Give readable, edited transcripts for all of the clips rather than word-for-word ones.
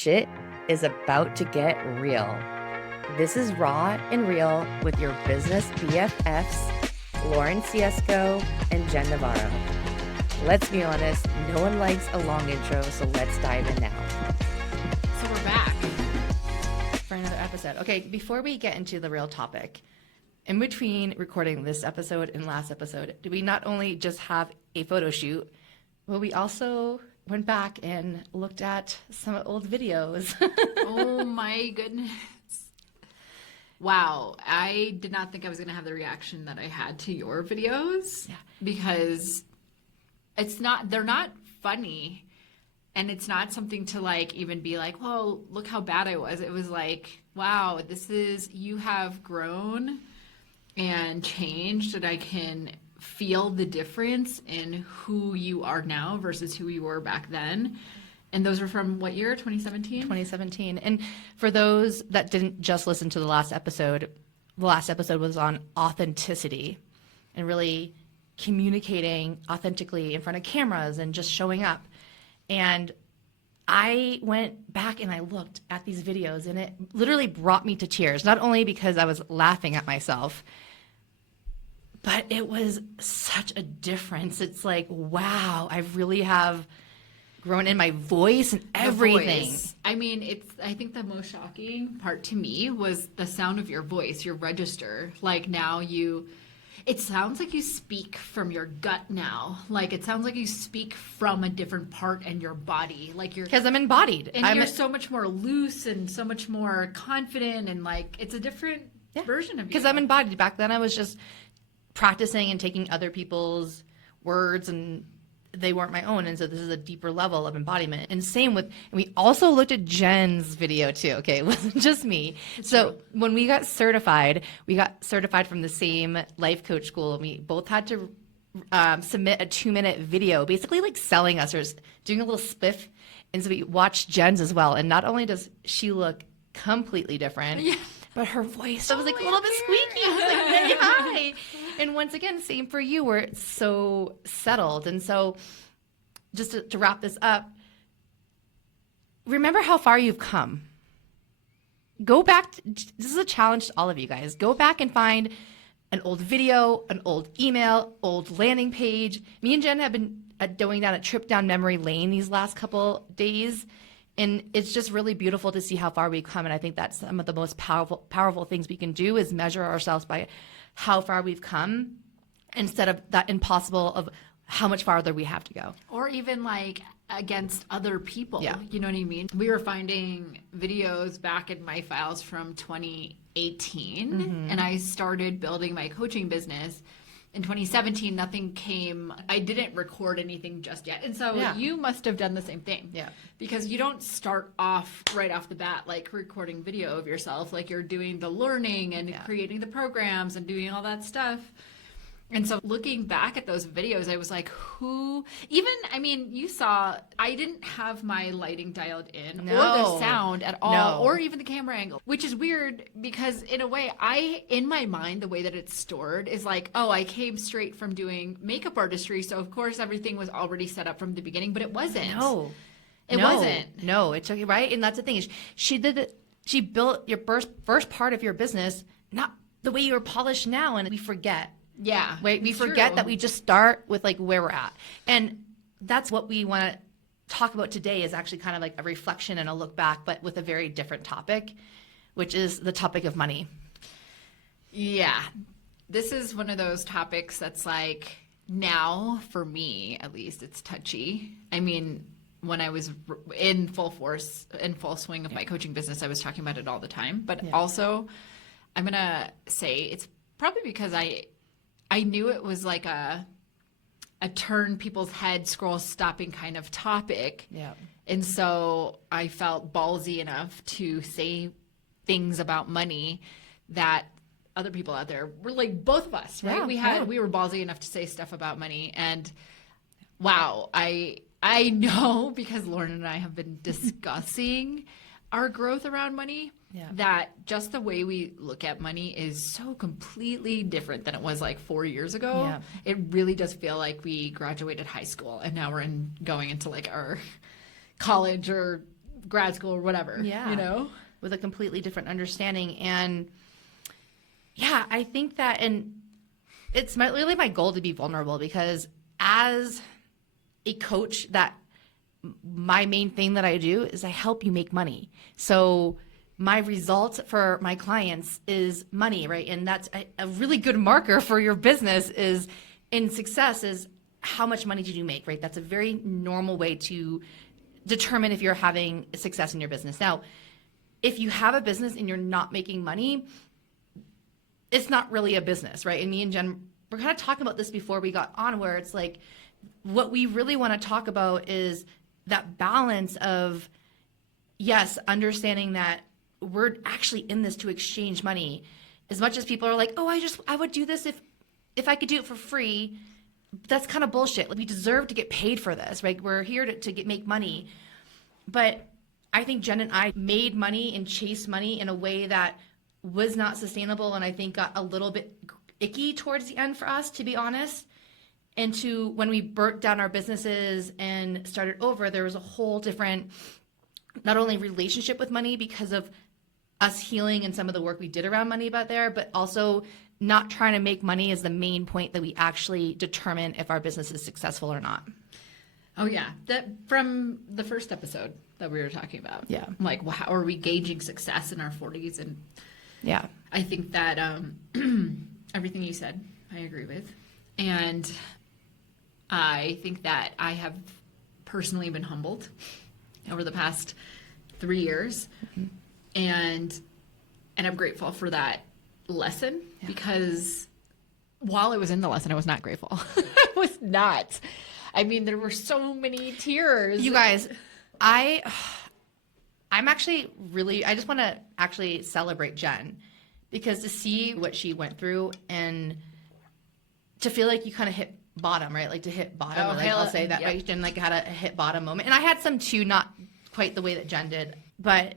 Shit is about to get real. This is Raw and Real with your business BFFs, Lauren Ciesco and Jen Navarro. Let's be honest, no one likes a long intro, so let's dive in now. So we're back For another episode. Okay, before we get into the real topic, in between recording this episode and last episode, did we not only just have a photo shoot, but we also went back and looked at some old videos. Oh my goodness. Wow. I did not think I was going to have the reaction that I had to your videos because they're not funny, and it's not something to like even be like, well, look how bad I was. It was like, wow, you have grown and changed, and I can feel the difference in who you are now versus who you were back then. And those were from what year? 2017? 2017. And for those that didn't just listen to the last episode was on authenticity and really communicating authentically in front of cameras and just showing up. And I went back and I looked at these videos, and it literally brought me to tears, not only because I was laughing at myself, but it was such a difference. It's like, wow, I really have grown in my voice and everything. I mean, I think the most shocking part to me was the sound of your voice, your register. Like now it sounds like you speak from your gut now. Like it sounds like you speak from a different part in your body. Like because I'm embodied. And you're so much more loose and so much more confident, and like it's a different version of you. Because I'm embodied. Back then I was just practicing and taking other people's words, and they weren't my own. And so this is a deeper level of embodiment. And we also looked at Jen's video too. Okay. It wasn't just me. So when we got certified from the same life coach school, and we both had to submit a 2-minute video, basically like selling us or doing a little spiff. And so we watched Jen's as well. And not only does she look completely different, but her voice was like a little bit squeaky. It was like very high. And once again, same for you, where it's so settled. And so just to wrap this up, remember how far you've come. Go back. This is a challenge to all of you guys. Go back and find an old video, an old email, old landing page. Me and Jen have been going down a trip down memory lane these last couple days. And it's just really beautiful to see how far we've come. And I think that's some of the most powerful things we can do is measure ourselves by how far we've come instead of that impossible of how much farther we have to go. Or even like against other people. Yeah. You know what I mean? We were finding videos back in my files from 2018, and I started building my coaching business. In 2017, nothing came. I didn't record anything just yet. And so you must have done the same thing. Yeah. Because you don't start off right off the bat like recording video of yourself. Like you're doing the learning and creating the programs and doing all that stuff. And so looking back at those videos, I was like, you saw, I didn't have my lighting dialed in or the sound at all, or even the camera angle, which is weird because in a way, in my mind, the way that it's stored is like, oh, I came straight from doing makeup artistry. So of course everything was already set up from the beginning, but it wasn't. It wasn't. No, it's okay, right? And that's the thing is she built your first part of your business, not the way you're polished now. And we forget. Yeah. Right? We forget that we just start with like where we're at. And that's what we want to talk about today is actually kind of like a reflection and a look back, but with a very different topic, which is the topic of money. Yeah. This is one of those topics that's like now for me, at least it's touchy. I mean, when I was in full force, in full swing of my coaching business, I was talking about it all the time, but also I'm going to say it's probably because I knew it was like a turn people's head, scroll stopping kind of topic. Yeah. And so I felt ballsy enough to say things about money that other people out there were like, both of us, right? We were ballsy enough to say stuff about money. And wow, I know because Lauren and I have been discussing our growth around money. That just the way we look at money is so completely different than it was like 4 years ago. It really does feel like we graduated high school and now we're going into like our college or grad school or whatever. Yeah. You know? With a completely different understanding. And yeah, I think that, and it's really my goal to be vulnerable, because as a coach, that my main thing that I do is I help you make money. So my result for my clients is money, right? And that's a really good marker for your business is in success is how much money did you make, right? That's a very normal way to determine if you're having success in your business. Now, if you have a business and you're not making money, it's not really a business, right? And me and Jen, we're kind of talking about this before we got on, where it's like, what we really want to talk about is that balance of, yes, understanding that we're actually in this to exchange money. As much as people are like, oh, I would do this if I could do it for free. That's kind of bullshit. Like, we deserve to get paid for this, right? We're here to make money. But I think Jen and I made money and chased money in a way that was not sustainable, and I think got a little bit icky towards the end for us, to be honest. And when we burnt down our businesses and started over, there was a whole different, not only relationship with money because of us healing and some of the work we did around money about there, but also not trying to make money is the main point that we actually determine if our business is successful or not. Oh yeah, that from the first episode that we were talking about. Yeah, like, well, how are we gauging success in our 40s? And yeah, I think that everything you said, I agree with, and I think that I have personally been humbled over the past 3 years, and I'm grateful for that lesson, because while I was in the lesson, I was not grateful. I was not. I mean, there were so many tears. You guys, I'm actually really, I just want to actually celebrate Jen, because to see what she went through and to feel like you kind of hit bottom, right? Like to hit bottom. Oh, like, I'll say that, right? Jen like had a hit bottom moment. And I had some too, not quite the way that Jen did, but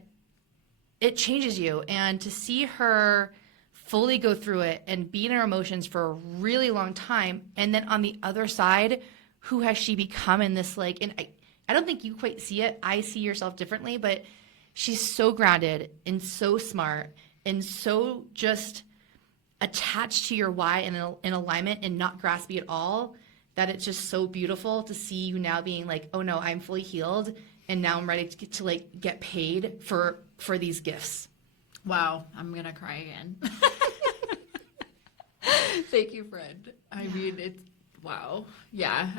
it changes you. And to see her fully go through it and be in her emotions for a really long time, and then on the other side, who has she become in this, like, and I don't think you quite see it. I see yourself differently, but she's so grounded and so smart and so just attached to your why and in alignment and not graspy at all, that it's just so beautiful to see you now being like, oh no, I'm fully healed and now I'm ready to like get paid for these gifts. Wow, I'm gonna cry again. Thank you, friend. I mean, it's wow. Yeah,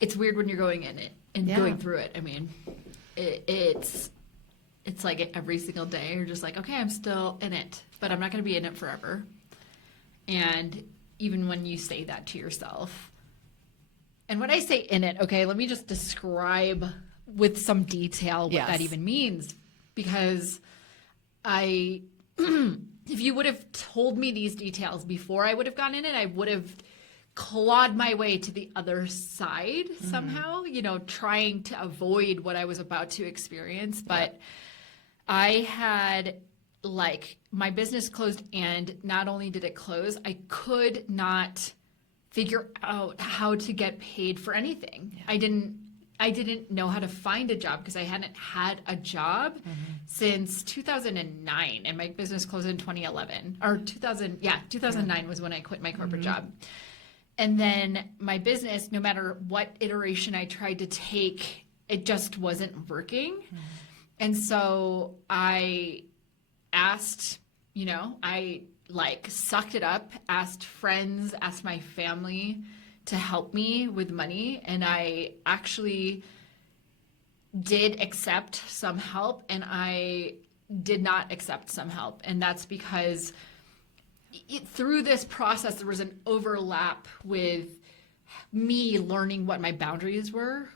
it's weird when you're going in it and going through it. I mean, it's like every single day you're just like, okay, I'm still in it, but I'm not going to be in it forever. And even when you say that to yourself, and when I say in it, okay, let me just describe with some detail what that even means, because if you would have told me these details before I would have gone in it, I would have clawed my way to the other side somehow, trying to avoid what I was about to experience. But I had, like, my business closed, and not only did it close, I could not figure out how to get paid for anything. I didn't know how to find a job because I hadn't had a job since 2009, and my business closed in 2011 or 2009 was when I quit my corporate job. And then my business, no matter what iteration I tried to take, it just wasn't working. And so I asked, I like sucked it up, asked friends, asked my family to help me with money. And I actually did accept some help, and I did not accept some help. And that's because through this process, there was an overlap with me learning what my boundaries were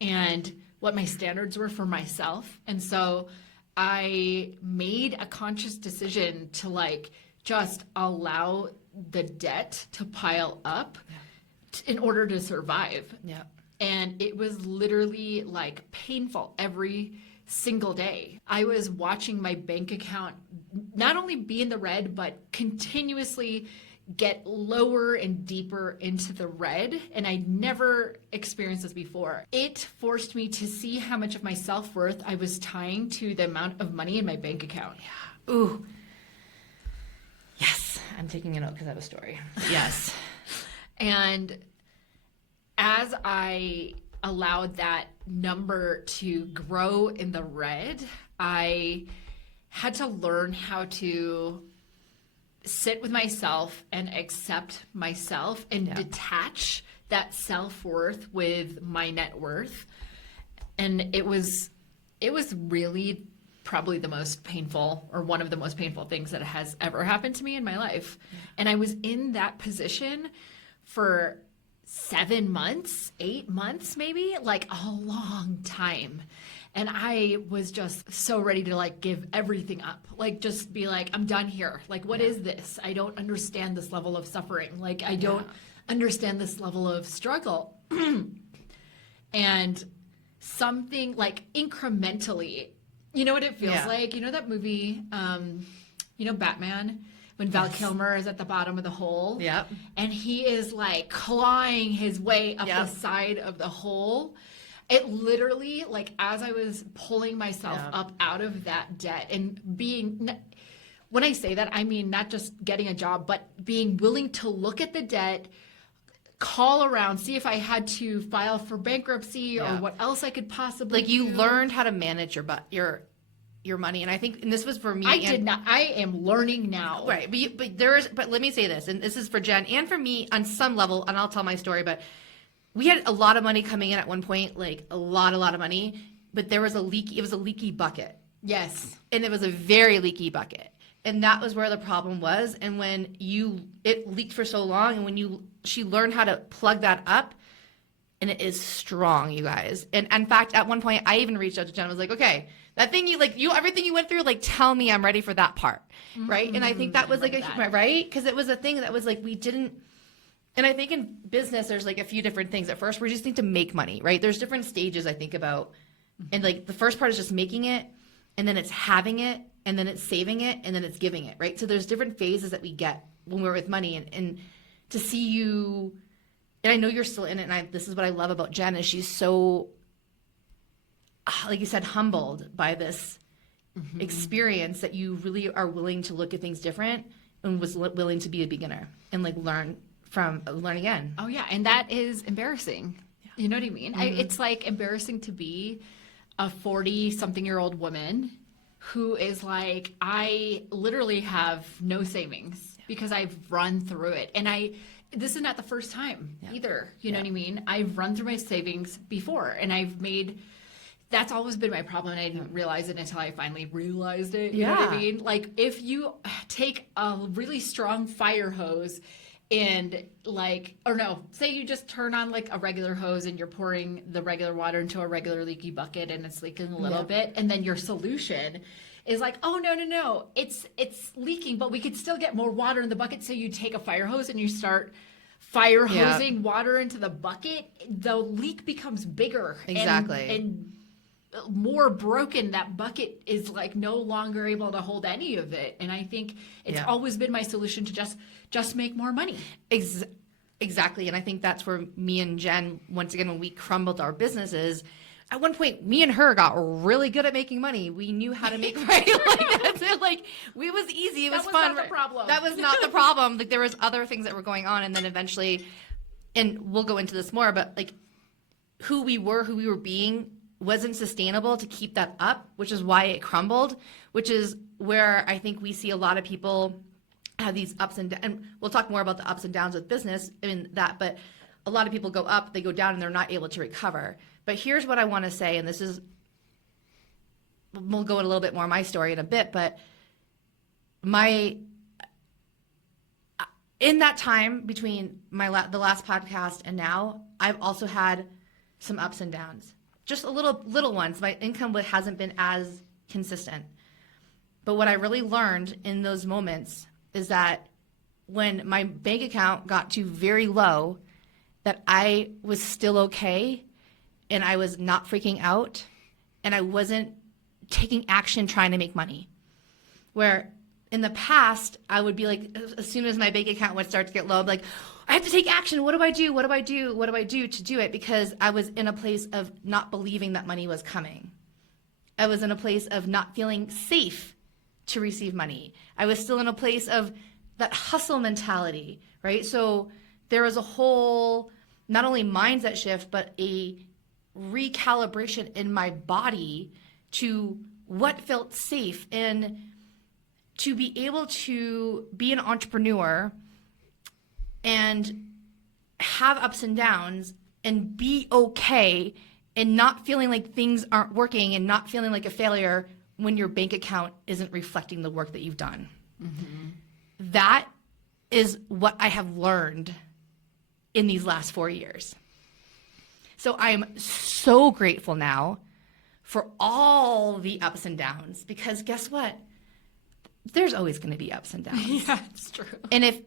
and what my standards were for myself. And so I made a conscious decision to like just allow the debt to pile up in order to survive. And it was literally like painful every single day. I was watching my bank account not only be in the red, but continuously get lower and deeper into the red. And I never experienced this before. It forced me to see how much of my self-worth I was tying to the amount of money in my bank account. Yeah. Ooh. Yes. I'm taking a note because I have a story. Yes. And as I allowed that number to grow in the red, I had to learn how to sit with myself and accept myself and detach that self-worth with my net worth. And it was really probably the most painful, or one of the most painful things that has ever happened to me in my life. And I was in that position for 7 months, 8 months, maybe, like a long time. And I was just so ready to like give everything up, like just be like, I'm done here. Like, what is this? I don't understand this level of suffering. Like, I don't understand this level of struggle. And something like incrementally, you know what it feels like? You know that movie, Batman? When Val Kilmer is at the bottom of the hole. Yep. And he is like clawing his way up the side of the hole. It literally, like, as I was pulling myself up out of that debt and being, when I say that, I mean not just getting a job, but being willing to look at the debt, call around, see if I had to file for bankruptcy or what else I could possibly like you do. learned how to manage your money. And I think, and this was for me. I did not. I am learning now. Right. But let me say this, and this is for Jen and for me on some level, and I'll tell my story, but we had a lot of money coming in at one point, like a lot of money, but it was a leaky bucket. Yes. And it was a very leaky bucket. And that was where the problem was. And when it leaked for so long, and when she learned how to plug that up, and it is strong, you guys. And in fact, at one point, I even reached out to Jen and was like, okay, that thing everything you went through, like, tell me I'm ready for that part. Right. And I think that was right. Because it was a thing that was like, we didn't. And I think in business, there's like a few different things. At first, we just need to make money, right? There's different stages I think about. And like the first part is just making it, and then it's having it, and then it's saving it, and then it's giving it, right? So there's different phases that we get when we're with money. And to see you, and I know you're still in it, and this is what I love about Jen, is she's so, like you said, humbled by this experience that you really are willing to look at things different and was willing to be a beginner and like learn again. Oh yeah, and that is embarrassing. You know what I mean? It's like embarrassing to be a 40-something-year-old woman who is like, I literally have no savings because I've run through it. And this is not the first time either. You know what I mean? I've run through my savings before, and that's always been my problem, and I didn't realize it until I finally realized it. You know what I mean? Like, if you take a really strong fire hose and say you just turn on like a regular hose and you're pouring the regular water into a regular leaky bucket and it's leaking a little bit, and then your solution is like, oh no, it's leaking, but we could still get more water in the bucket. So you take a fire hose and you start fire hosing water into the bucket. The leak becomes bigger and more broken. That bucket is like no longer able to hold any of it. And I think it's always been my solution to just make more money. Exactly. And I think that's where me and Jen, once again, when we crumbled our businesses, at one point, me and her got really good at making money. We knew how to make money. Like, that's it. Like, it was easy. It was fun. That was not the problem. That was not the problem. Like, there was other things that were going on. And then eventually, and we'll go into this more, but like who we were being wasn't sustainable to keep that up, which is why it crumbled, which is where I think we see a lot of people have these ups and downs. And we'll talk more about the ups and downs with business in that, but a lot of people go up, they go down, and they're not able to recover. But here's what I want to say, and this is, we'll go in a little bit more my story in a bit, but in that time between the last podcast and now, I've also had some ups and downs. Just a little ones. My income hasn't been as consistent. But what I really learned in those moments is that when my bank account got to very low, that I was still okay, and I was not freaking out, and I wasn't taking action trying to make money. Where in the past, I would be like, as soon as my bank account would start to get low, I'm like, I have to take action. What do I do? What do I do? What do I do to do it? Because I was in a place of not believing that money was coming. I was in a place of not feeling safe to receive money. I was still in a place of that hustle mentality, right? So there was a whole, not only mindset shift, but a recalibration in my body to what felt safe, and to be able to be an entrepreneur and have ups and downs and be okay and not feeling like things aren't working and not feeling like a failure when your bank account isn't reflecting the work that you've done. Mm-hmm. That is what I have learned in these last 4 years. So I am so grateful now for all the ups and downs, because guess what? There's always going to be ups and downs. Yeah, it's true. And if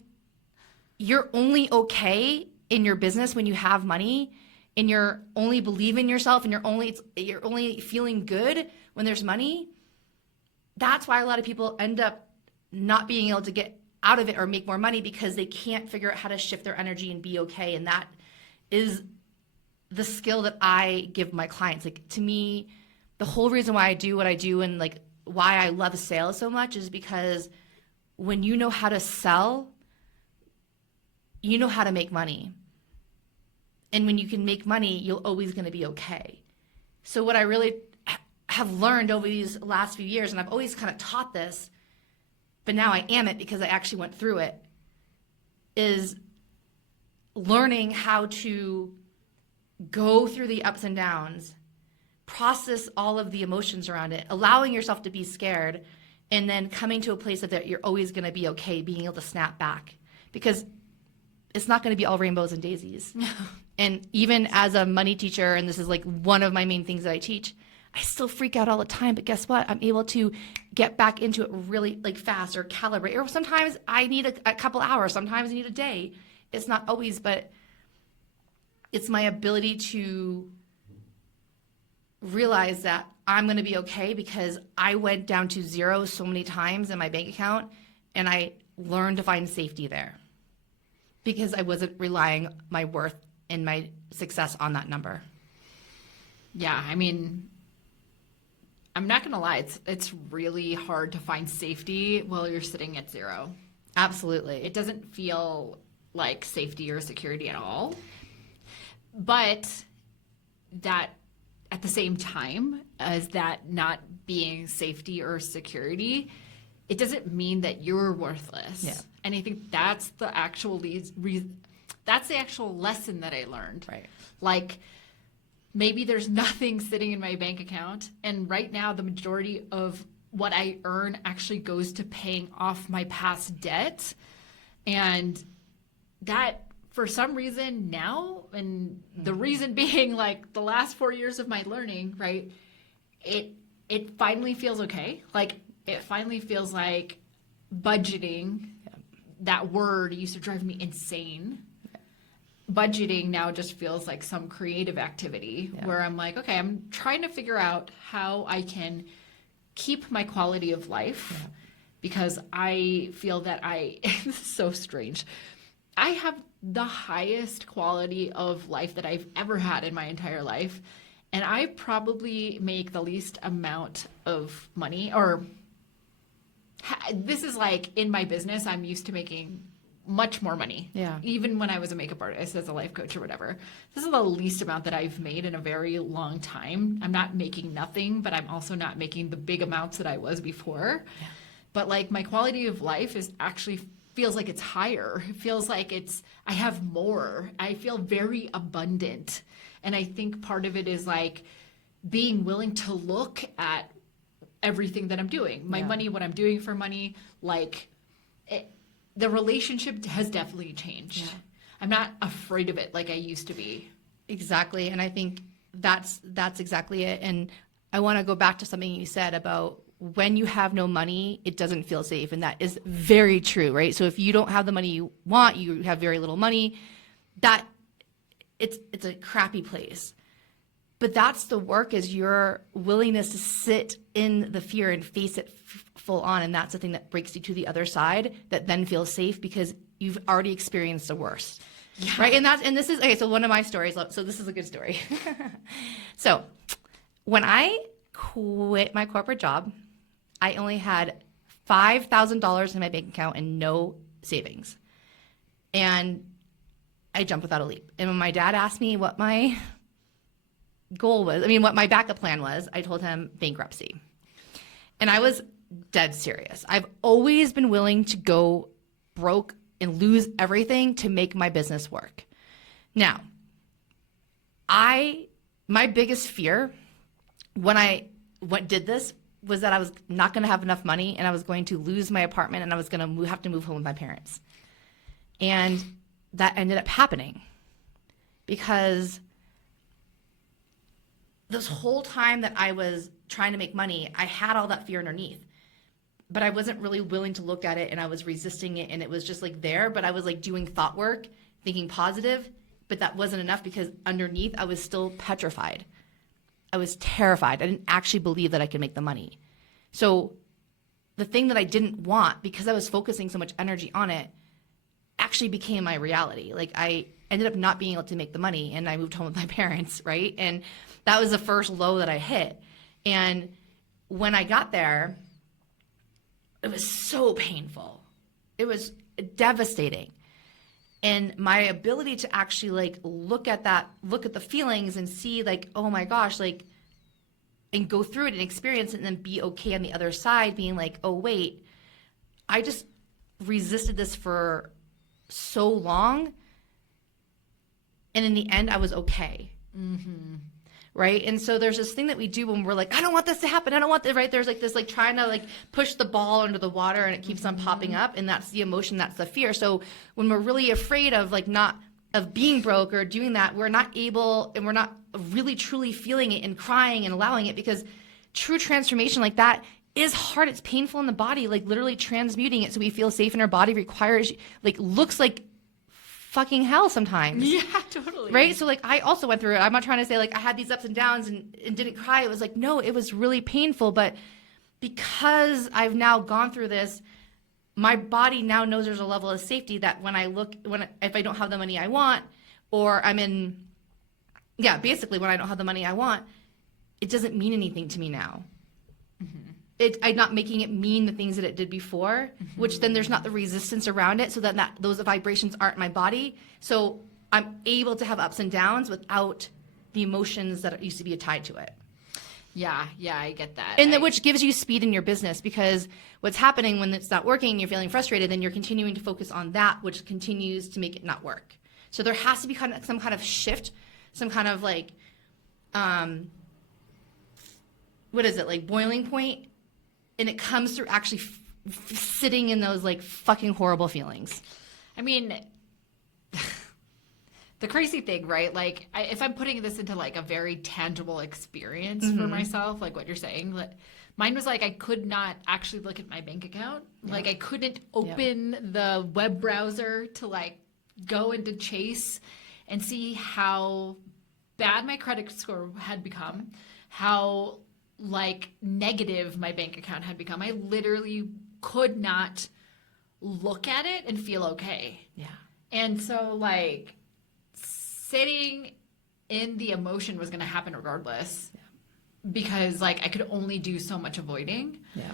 you're only okay in your business when you have money, and you're only believing in yourself, and you're only feeling good when there's money, that's why a lot of people end up not being able to get out of it or make more money, because they can't figure out how to shift their energy and be okay. And that is the skill that I give my clients. Like, to me, the whole reason why I do what I do, and like why I love sales so much, is because when you know how to sell, you know how to make money. And when you can make money, you're always going to be okay. So what I really have learned over these last few years, and I've always kind of taught this, but now I am it because I actually went through it, is learning how to go through the ups and downs, process all of the emotions around it, allowing yourself to be scared, and then coming to a place of that you're always going to be okay, being able to snap back, because it's not going to be all rainbows and daisies. And even as a money teacher, and this is like one of my main things that I teach, I still freak out all the time, but guess what? I'm able to get back into it really like fast, or calibrate. Or sometimes I need a couple hours. Sometimes I need a day. It's not always, but it's my ability to realize that I'm going to be okay, because I went down to zero so many times in my bank account, and I learned to find safety there because I wasn't relying my worth and my success on that number. Yeah, I mean, I'm not going to lie. It's really hard to find safety while you're sitting at zero. Absolutely. It doesn't feel like safety or security at all. But that, at the same time as that not being safety or security, it doesn't mean that you're worthless. Yeah. And I think that's the actual lesson that I learned. Right. Like, maybe there's nothing sitting in my bank account, and right now the majority of what I earn actually goes to paying off my past debt. And that, for some reason now, and the reason being like the last 4 years of my learning, right, it finally feels okay. Like, it finally feels like budgeting, that word used to drive me insane. Budgeting now just feels like some creative activity where I'm like, okay, I'm trying to figure out how I can keep my quality of life, because I feel that this is so strange. I have the highest quality of life that I've ever had in my entire life. And I probably make the least amount of money, or this is like in my business, I'm used to making much more money. Yeah. Even when I was a makeup artist, as a life coach or whatever. This is the least amount that I've made in a very long time. I'm not making nothing, but I'm also not making the big amounts that I was before. Yeah. But like, my quality of life is actually feels like it's higher. It feels like I have more. I feel very abundant. And I think part of it is like being willing to look at everything that I'm doing. My money, what I'm doing for money, like the relationship has definitely changed. Yeah. I'm not afraid of it like I used to be. Exactly. And I think that's exactly it. And I want to go back to something you said about when you have no money, it doesn't feel safe. And that is very true, right? So if you don't have the money you want, you have very little money, that it's a crappy place. But that's the work, is your willingness to sit in the fear and face it full on. And that's the thing that breaks you to the other side, that then feels safe because you've already experienced the worst. Yeah. Right. And this is, okay, so one of my stories. So this is a good story. So when I quit my corporate job, I only had $5,000 in my bank account and no savings. And I jumped without a leap. And when my dad asked me what my goal was, what my backup plan was, I told him bankruptcy. And I was dead serious. I've always been willing to go broke and lose everything to make my business work. Now, my biggest fear when I did this was that I was not going to have enough money and I was going to lose my apartment and I was going to have to move home with my parents. And that ended up happening because this whole time that I was trying to make money, I had all that fear underneath, but I wasn't really willing to look at it, and I was resisting it, and it was just like there, but I was like doing thought work, thinking positive, but that wasn't enough because underneath I was still petrified. I was terrified. I didn't actually believe that I could make the money. So the thing that I didn't want, because I was focusing so much energy on it, actually became my reality. Like, I ended up not being able to make the money, and I moved home with my parents, right? And that was the first low that I hit. And when I got there, it was so painful. It was devastating. And my ability to actually like look at the feelings and see like, oh my gosh, like, and go through it and experience it and then be okay on the other side, being like, oh wait, I just resisted this for so long. And in the end, I was okay. Mm-hmm. Right. And so there's this thing that we do when we're like, I don't want this to happen. I don't want this. Right. There's like this, like trying to like push the ball under the water, and it keeps on popping up. And that's the emotion. That's the fear. So when we're really afraid of like of being broke or doing that, we're not able, and we're not really truly feeling it and crying and allowing it, because true transformation like that is hard. It's painful in the body. Like literally transmuting it so we feel safe in our body requires, like, looks like fucking hell sometimes. Yeah, totally. Right? So like I also went through it. I'm not trying to say like I had these ups and downs and didn't cry. It was like, no, it was really painful. But because I've now gone through this, my body now knows there's a level of safety that if I don't have the money I want, or basically when I don't have the money I want, it doesn't mean anything to me now. Mm-hmm. I'm not making it mean the things that it did before, mm-hmm. which then there's not the resistance around it, so that those vibrations aren't in my body. So I'm able to have ups and downs without the emotions that used to be tied to it. Yeah, I get that. And which gives you speed in your business, because what's happening when it's not working and you're feeling frustrated, then you're continuing to focus on that, which continues to make it not work. So there has to be some kind of shift, some kind of like, what is it, like boiling point? And it comes through actually sitting in those like fucking horrible feelings. I mean, the crazy thing, right? Like, if I'm putting this into like a very tangible experience mm-hmm. for myself, like what you're saying, like, mine was like I could not actually look at my bank account. Yep. Like I couldn't open the web browser to like go into Chase and see how bad my credit score had become, how like negative my bank account had become. I literally could not look at it and feel okay. Yeah. And so like sitting in the emotion was going to happen regardless, because like I could only do so much avoiding. Yeah.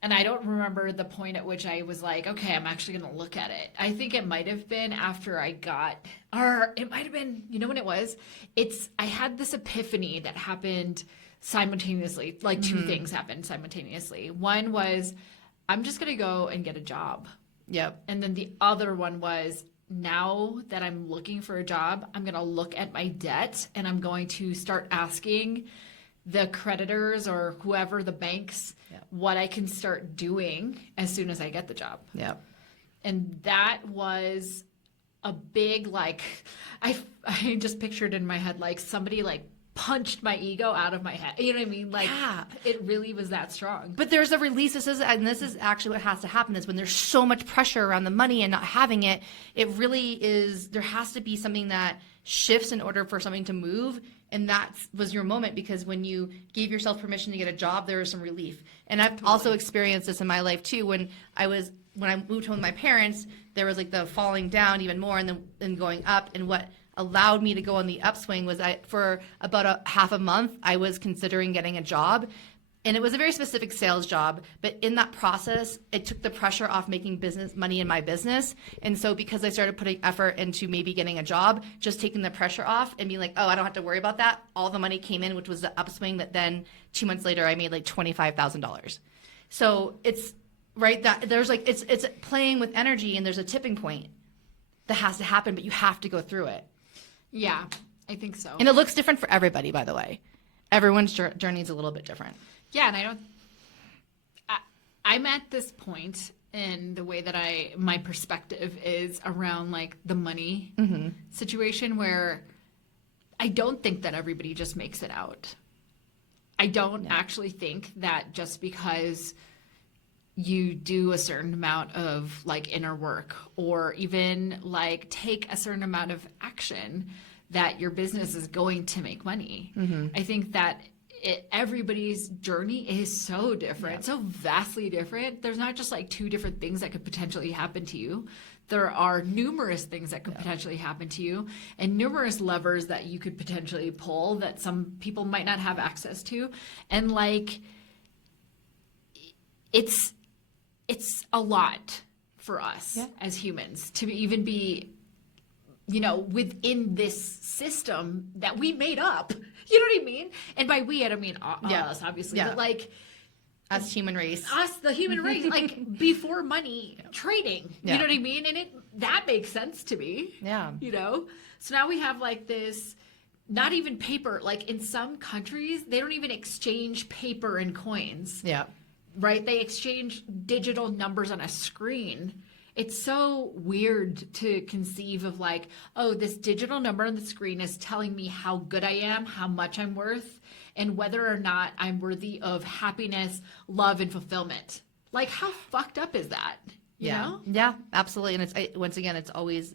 And I don't remember the point at which I was like, okay, I'm actually going to look at it. I think it might have been after or it might have been, you know when it was? I had this epiphany that happened simultaneously. Like two mm-hmm. things happened simultaneously. One was, I'm just going to go and get a job. Yep. And then the other one was, now that I'm looking for a job, I'm going to look at my debt and I'm going to start asking the creditors or whoever, the banks, what I can start doing as soon as I get the job. Yep. And that was a big, like, I just pictured in my head, like somebody like punched my ego out of my head. You know what I mean? Like, It really was that strong. But there's a release. This is actually what has to happen, is when there's so much pressure around the money and not having it, it really is, there has to be something that shifts in order for something to move. And that was your moment, because when you gave yourself permission to get a job, there was some relief. And I've also experienced this in my life too. When I moved home with my parents, there was like the falling down even more and then going up. And what allowed me to go on the upswing was for about a half a month, I was considering getting a job. And it was a very specific sales job, but in that process, it took the pressure off making business money in my business. And so because I started putting effort into maybe getting a job, just taking the pressure off and being like, oh, I don't have to worry about that. All the money came in, which was the upswing that then 2 months later, I made like $25,000. So it's right that there's like, it's playing with energy, and there's a tipping point that has to happen, but you have to go through it. Yeah, I think so. And it looks different for everybody, by the way. Everyone's journey is a little bit different. Yeah, and I'm at this point in the way that my perspective is around like the money situation, where I don't think that everybody just makes it out. I don't actually think that just because you do a certain amount of like inner work, or even like take a certain amount of action, that your business is going to make money. I think that everybody's journey is so different, so vastly different. There's not just like two different things that could potentially happen to you. There are numerous things that could potentially happen to you, and numerous levers that you could potentially pull that some people might not have access to. And like, it's a lot for us as humans to even be, within this system that we made up. You know what I mean? And by we, I don't mean us, obviously, but like us, human race, the human race, like before money, trading. You know what I mean? And that makes sense to me. Yeah. So now we have like this, not even paper. Like in some countries, they don't even exchange paper and coins. Yeah. Right? They exchange digital numbers on a screen. It's so weird to conceive of like, oh, this digital number on the screen is telling me how good I am, how much I'm worth, and whether or not I'm worthy of happiness, love, and fulfillment. Like, how fucked up is that? You know? Yeah, absolutely. And it's once again, it's always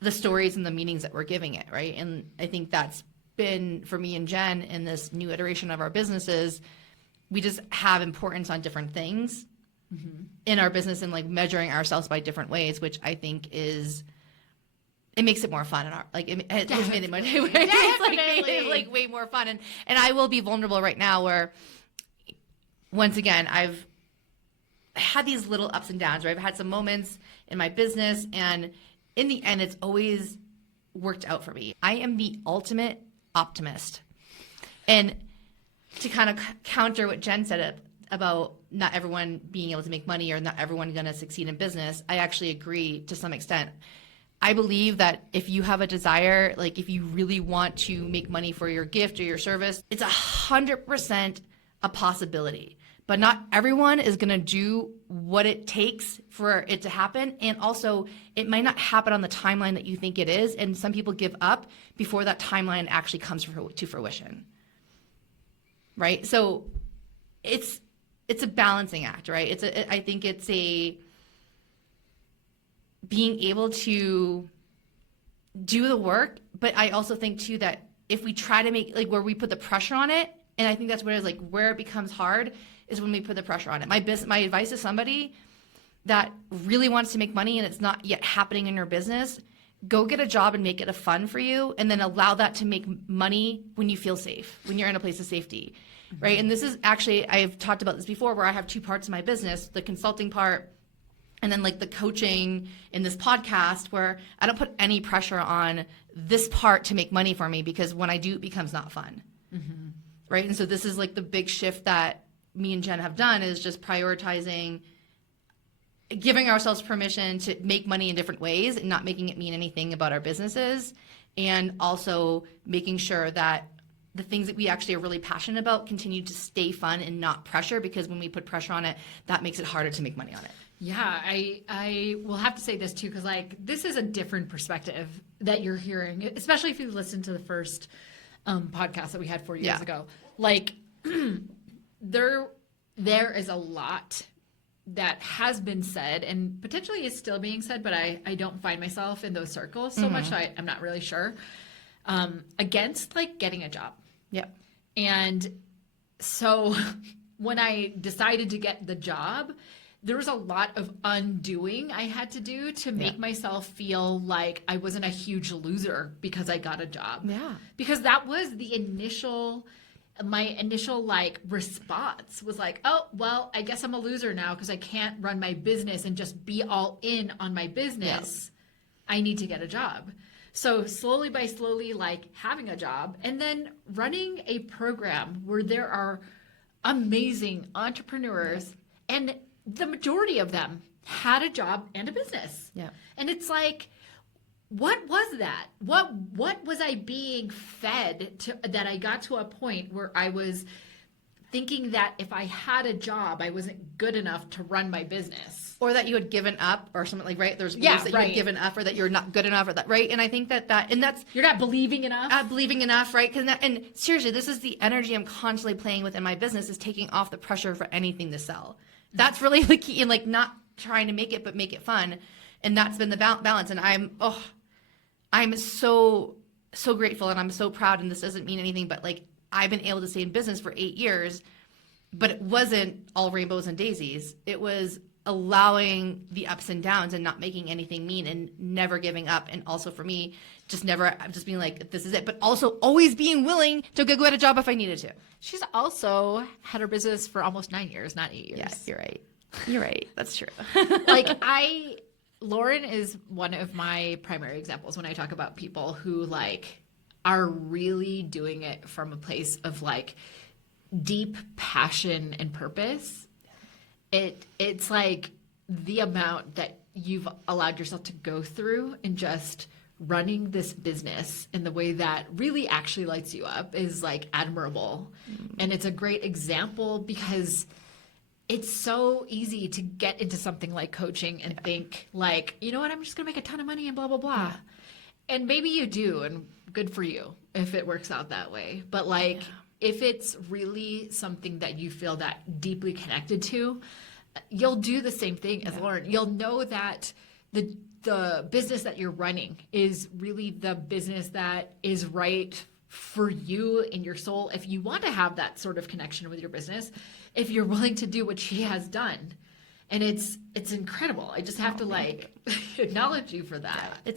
the stories and the meanings that we're giving it, right? And I think that's been, for me and Jen, in this new iteration of our businesses, we just have importance on different things in our business, and like measuring ourselves by different ways, which I think it makes it more fun. And it has made it much, it's like way more fun. And I will be vulnerable right now, where once again, I've had these little ups and downs, where I've had some moments in my business, and in the end, it's always worked out for me. I am the ultimate optimist. And to kind of counter what Jen said about not everyone being able to make money, or not everyone going to succeed in business, I actually agree to some extent. I believe that if you have a desire, like if you really want to make money for your gift or your service, it's 100% a possibility. But not everyone is going to do what it takes for it to happen. And also, it might not happen on the timeline that you think it is. And some people give up before that timeline actually comes to fruition. Right? So it's a balancing act, right? I think it's being able to do the work, but I also think too that if we try to make, like, where we put the pressure on it, and I think that's where it's like where it becomes hard is when we put the pressure on it. My advice to somebody that really wants to make money and it's not yet happening in your business, go get a job and make it a fun for you, and then allow that to make money when you feel safe, when you're in a place of safety. Right. And this is actually, I've talked about this before, where I have two parts of my business, the consulting part and then like the coaching in this podcast, where I don't put any pressure on this part to make money for me, because when I do, it becomes not fun. Right. And so this is like the big shift that me and Jen have done, is just prioritizing, giving ourselves permission to make money in different ways and not making it mean anything about our businesses, and also making sure that the things that we actually are really passionate about continue to stay fun and not pressure, because when we put pressure on it, that makes it harder to make money on it. Yeah, I will have to say this too, because like this is a different perspective that you're hearing, especially if you listen to the first podcast that we had 4 years ago. Like there is a lot that has been said and potentially is still being said, but I don't find myself in those circles so much. I'm not really sure. against like getting a job. Yep. And so when I decided to get the job, there was a lot of undoing I had to do to make myself feel like I wasn't a huge loser because I got a job. Yeah. Because that was my initial like response was like, oh, well, I guess I'm a loser now because I can't run my business and just be all in on my business. Yeah. I need to get a job. So slowly by slowly, like having a job and then running a program where there are amazing entrepreneurs and the majority of them had a job and a business. Yeah. And it's like, what was that? What was I being fed to that I got to a point where I was thinking that if I had a job, I wasn't good enough to run my business. Or that you had given up or something like, right? There's beliefs that you had given up or that you're not good enough or that, right? And I think and that's... You're not believing enough? Not believing enough, right? And seriously, this is the energy I'm constantly playing with in my business, is taking off the pressure for anything to sell. That's really the key, and like not trying to make it, but make it fun. And that's been the balance. And I'm so grateful and I'm so proud. And this doesn't mean anything, but like I've been able to stay in business for 8 years, but it wasn't all rainbows and daisies. It was allowing the ups and downs and not making anything mean and never giving up. And also for me, just being like, this is it, but also always being willing to go get a job if I needed to. She's also had her business for almost 9 years, not 8 years. Yes, you're right. You're right. That's true. Lauren is one of my primary examples when I talk about people who like are really doing it from a place of like deep passion and purpose. It's like the amount that you've allowed yourself to go through and just running this business in the way that really actually lights you up is like admirable. And it's a great example because it's so easy to get into something like coaching and think like, you know what, I'm just gonna make a ton of money and blah, blah, blah. Yeah. And maybe you do, and good for you if it works out that way. But like, if it's really something that you feel that deeply connected to, you'll do the same thing as Lauren. You'll know that the business that you're running is really the business that is right for you in your soul. If you want to have that sort of connection with your business, if you're willing to do what she has done. And it's incredible. I just have to acknowledge you for that. Yeah.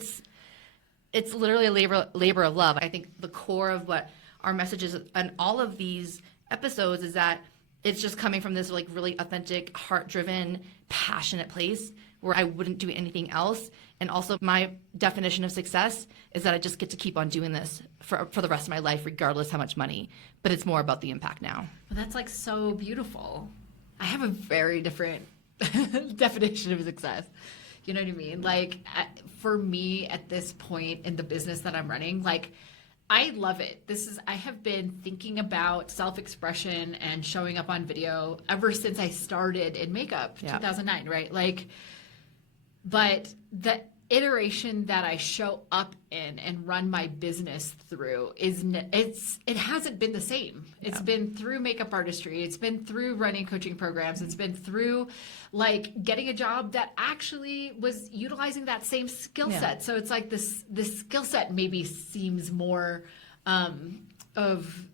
It's literally a labor of love. I think the core of what our message is on all of these episodes is that it's just coming from this like really authentic, heart-driven, passionate place where I wouldn't do anything else. And also my definition of success is that I just get to keep on doing this for the rest of my life, regardless how much money. But it's more about the impact now. Well, that's like so beautiful. I have a very different definition of success. You know what I mean? Like for me at this point in the business that I'm running, like I love it. I have been thinking about self-expression and showing up on video ever since I started in makeup, 2009, right? Like, but the iteration that I show up in and run my business through it hasn't been the same. It's been through makeup artistry. It's been through running coaching programs. It's been through like getting a job that actually was utilizing that same skill set. So it's like this skill set maybe seems more of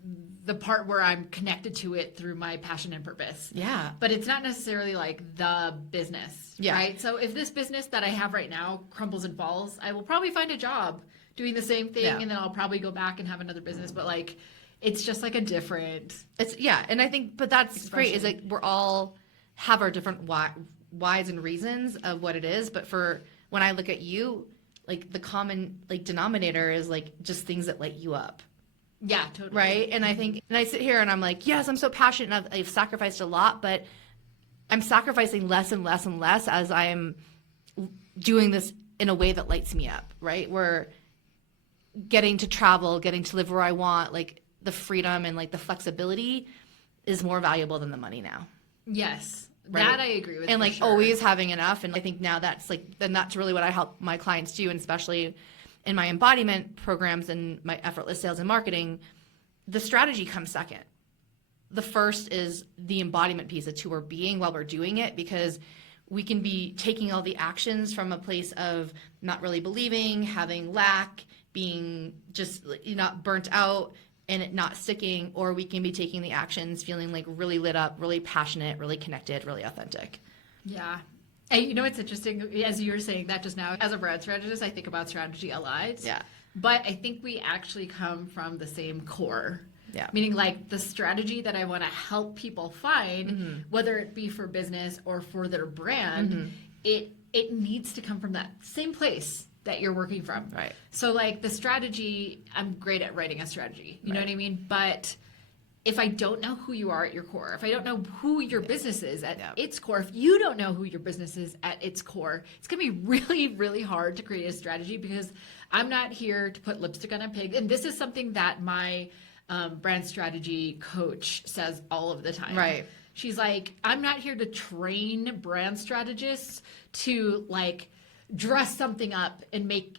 the part where I'm connected to it through my passion and purpose. Yeah. But it's not necessarily like the business, right? So if this business that I have right now crumbles and falls, I will probably find a job doing the same thing and then I'll probably go back and have another business. But like, it's just like a different... And I think, but that's great is like we're all have our different whys and reasons of what it is. But for when I look at you, like the common like denominator is like just things that light you up. Yeah, totally. Right. And I think, and I sit here and I'm like, yes, I'm so passionate and I've sacrificed a lot, but I'm sacrificing less and less and less as I am doing this in a way that lights me up. Right. We're getting to travel, getting to live where I want, like the freedom and like the flexibility is more valuable than the money now. Yes. Right? That I agree with. And like sure. always having enough. And I think now that's really what I help my clients do. And especially in my embodiment programs and my effortless sales and marketing, the strategy comes second. The first is the embodiment piece. It's who we're being while we're doing it, because we can be taking all the actions from a place of not really believing, having lack, being just not burnt out and it not sticking, or we can be taking the actions, feeling like really lit up, really passionate, really connected, really authentic. Yeah. And you know, it's interesting, as you were saying that just now, as a brand strategist, I think about strategy allied. Yeah. But I think we actually come from the same core. Yeah. Meaning like the strategy that I want to help people find, whether it be for business or for their brand, it needs to come from that same place that you're working from. Right. So like the strategy, I'm great at writing a strategy. You know what I mean? But if I don't know who you are at your core, if I don't know who your business is at its core, if you don't know who your business is at its core, it's going to be really, really hard to create a strategy, because I'm not here to put lipstick on a pig. And this is something that my brand strategy coach says all of the time. Right. She's like, I'm not here to train brand strategists to like dress something up and make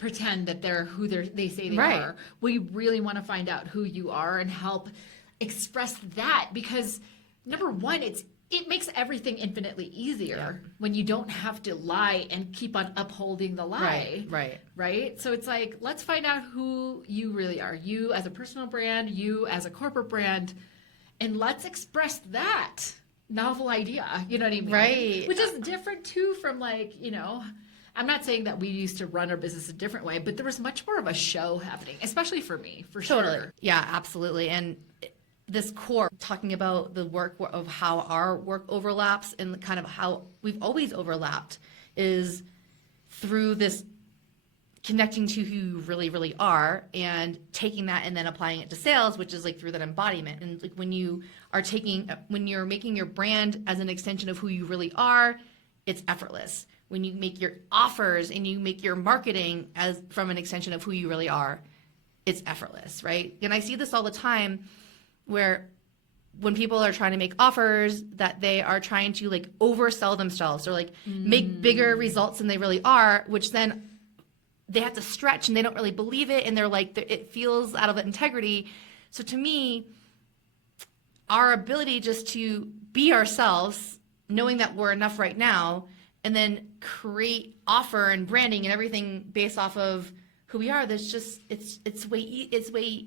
pretend that they're who they say they are. We really want to find out who you are and help express that, because number one, it makes everything infinitely easier when you don't have to lie and keep on upholding the lie. Right. So it's like, let's find out who you really are, you as a personal brand, you as a corporate brand, and let's express that novel idea. You know what I mean? Right. Which is different too from like, you know, I'm not saying that we used to run our business a different way, but there was much more of a show happening, especially for me, for sure. Yeah, absolutely. And this core, talking about the work of how our work overlaps and kind of how we've always overlapped, is through this connecting to who you really, really are and taking that and then applying it to sales, which is like through that embodiment. And like when you're making your brand as an extension of who you really are, it's effortless. When you make your offers and you make your marketing as from an extension of who you really are, it's effortless, right? And I see this all the time, where when people are trying to make offers, that they are trying to like oversell themselves or like make bigger results than they really are, which then they have to stretch and they don't really believe it. And they're like, it feels out of integrity. So to me, our ability just to be ourselves, knowing that we're enough right now, and then create offer and branding and everything based off of who we are, that's just, it's way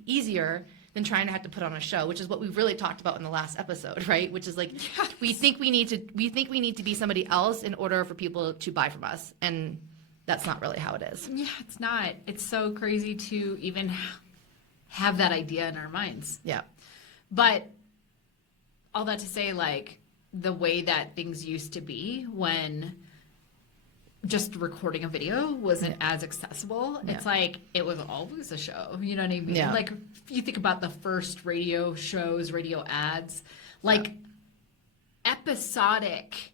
easier than trying to have to put on a show, which is what we really talked about in the last episode, right? Which is like, we think we need to be somebody else in order for people to buy from us. And that's not really how it is. Yeah, it's not. It's so crazy to even have that idea in our minds. Yeah. But all that to say, like, the way that things used to be when just recording a video wasn't as accessible. Yeah. It's like, it was always a show. You know what I mean? Yeah. Like, if you think about the first radio shows, radio ads, like episodic,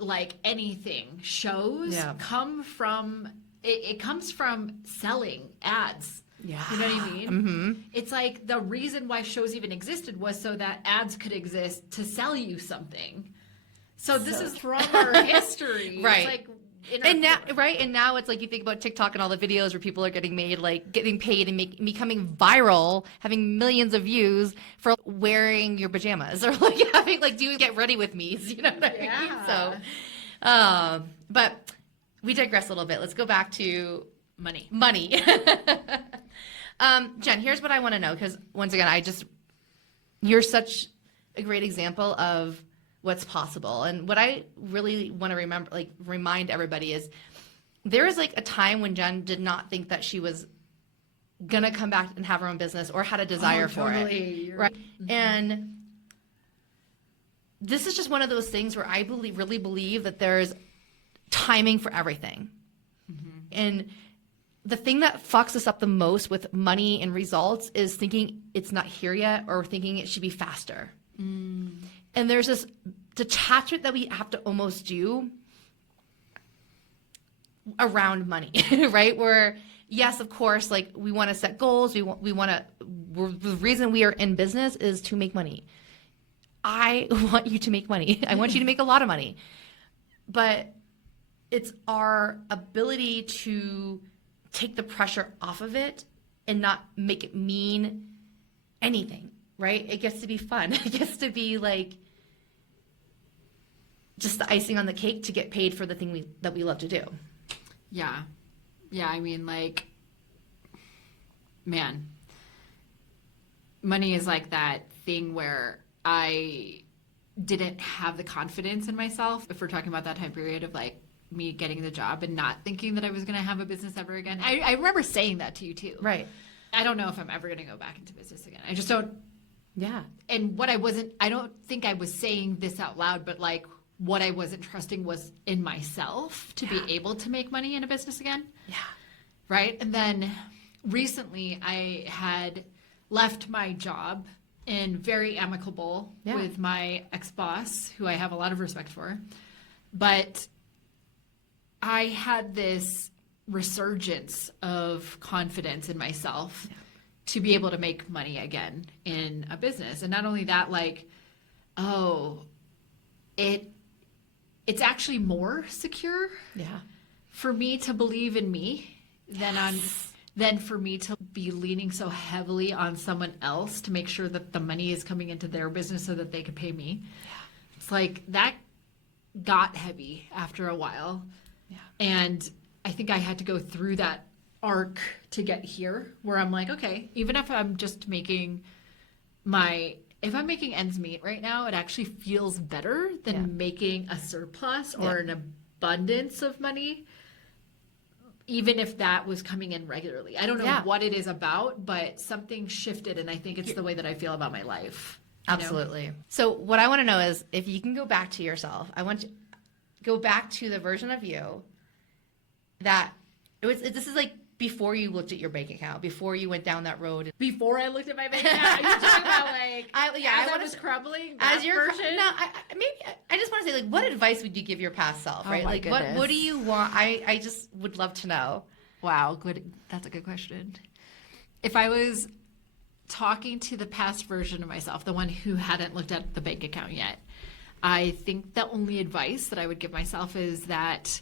like anything shows come from, it comes from selling ads. Yeah. You know what I mean? It's like the reason why shows even existed was so that ads could exist to sell you something. So this is from our history. Right. It's like, and now it's like, you think about TikTok and all the videos where people are getting paid and becoming viral, having millions of views for wearing your pajamas or like having doing get ready with me's, you know what I mean? So, but we digress a little bit. Let's go back to money. Jen, here's what I want to know, because once again, you're such a great example of what's possible. And what I really want to remind everybody is, there is a time when Jen did not think that she was gonna come back and have her own business or had a desire for it. Right. Mm-hmm. And this is just one of those things where I really believe that there's timing for everything. Mm-hmm. And the thing that fucks us up the most with money and results is thinking it's not here yet, or thinking it should be faster. And there's this detachment that we have to almost do around money, right? Where, yes, of course, we want to set goals. The reason we are in business is to make money. I want you to make money. I want you to make a lot of money. But it's our ability to take the pressure off of it and not make it mean anything, right? It gets to be fun. It gets to be just the icing on the cake to get paid for the thing that we love to do. Yeah. I mean, man, money is like that thing where I didn't have the confidence in myself. If we're talking about that time period of like me getting the job and not thinking that I was going to have a business ever again. I remember saying that to you too. Right. I don't know if I'm ever going to go back into business again. I just don't. Yeah. And I don't think I was saying this out loud, but like what I wasn't trusting was in myself to be able to make money in a business again. Yeah. Right. And then recently I had left my job and very amicable with my ex-boss, who I have a lot of respect for. But I had this resurgence of confidence in myself to be able to make money again in a business. And not only that, like, it's actually more secure for me to believe in me than for me to be leaning so heavily on someone else to make sure that the money is coming into their business so that they could pay me. Yeah. It's like that got heavy after a while. Yeah. And I think I had to go through that arc to get here where I'm like, okay, even if I'm just making if I'm making ends meet right now, it actually feels better than making a surplus or an abundance of money. Even if that was coming in regularly. I don't know what it is about, but something shifted, and I think it's the way that I feel about my life. Absolutely. So what I want to know is, if you can go back to yourself, I want to go back to the version of you that this is like before you looked at your bank account, before you went down that road. Before I looked at my bank account, you're talking about like I was crumbling. As your version. No, I just want to say, like, what advice would you give your past self? Right? Like, what do you want? I just would love to know. Wow, good. That's a good question. If I was talking to the past version of myself, the one who hadn't looked at the bank account yet, I think the only advice that I would give myself is that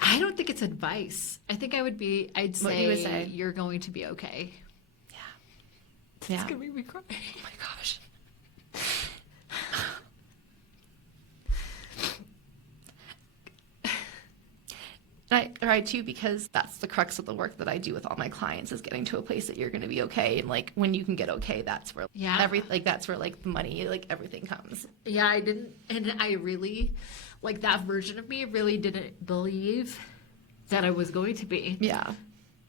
I don't think it's advice. I think I'd say you're going to be okay. Yeah. It's going to make me cry. Oh my gosh. I try too, because that's the crux of the work that I do with all my clients, is getting to a place that you're going to be okay. And like, when you can get okay, that's where that's where like the money, like everything comes. Yeah, I really, like, that version of me really didn't believe that I was going to be. Yeah.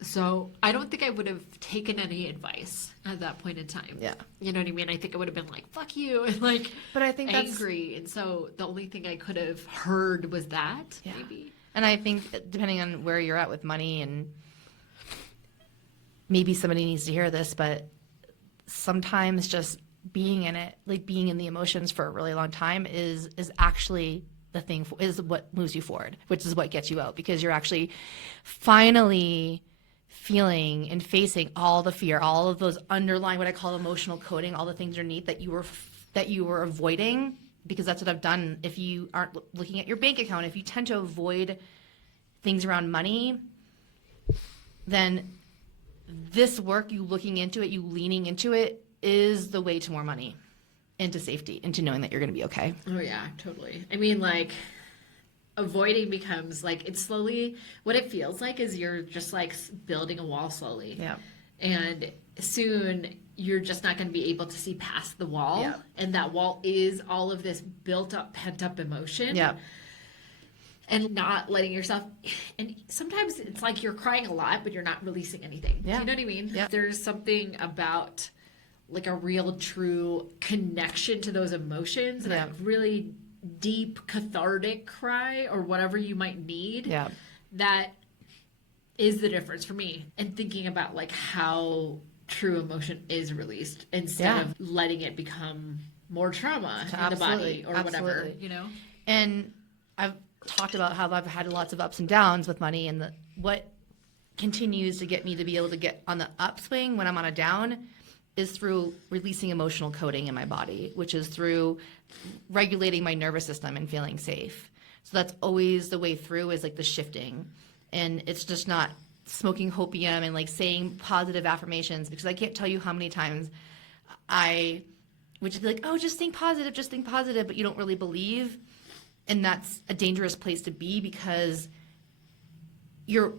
So I don't think I would have taken any advice at that point in time. Yeah. You know what I mean? I think I would have been like, fuck you, and like, but I think angry. And so the only thing I could have heard was that, maybe. And I think, depending on where you're at with money, and maybe somebody needs to hear this, but sometimes just being in it, like being in the emotions for a really long time is actually the thing, is what moves you forward, which is what gets you out, because you're actually finally feeling and facing all the fear, all of those underlying, what I call emotional coding, all the things underneath that you were avoiding. Because that's what I've done. If you aren't looking at your bank account, if you tend to avoid things around money, then this work, you looking into it, you leaning into it, is the way to more money, and to safety, and to knowing that you're going to be okay. Oh yeah, totally. I mean, like, avoiding becomes like, it's slowly, what it feels like is you're just like building a wall slowly. Yeah. And soon you're just not going to be able to see past the wall. Yeah. And that wall is all of this built up, pent up emotion. Yeah. And not letting yourself, and sometimes it's like you're crying a lot, but you're not releasing anything. Yeah. Do you know what I mean? Yeah. There's something about like a real true connection to those emotions, and a really deep cathartic cry, or whatever you might need. Yeah. That is the difference for me. And thinking about like how true emotion is released, instead of letting it become more trauma in the body or whatever, you know? And I've talked about how I've had lots of ups and downs with money, and what continues to get me to be able to get on the upswing when I'm on a down is through releasing emotional coding in my body, which is through regulating my nervous system and feeling safe. So that's always the way through, is like the shifting. And it's just not smoking hopium and like saying positive affirmations, because I can't tell you how many times I would just be like, oh, just think positive, but you don't really believe. And that's a dangerous place to be, because you're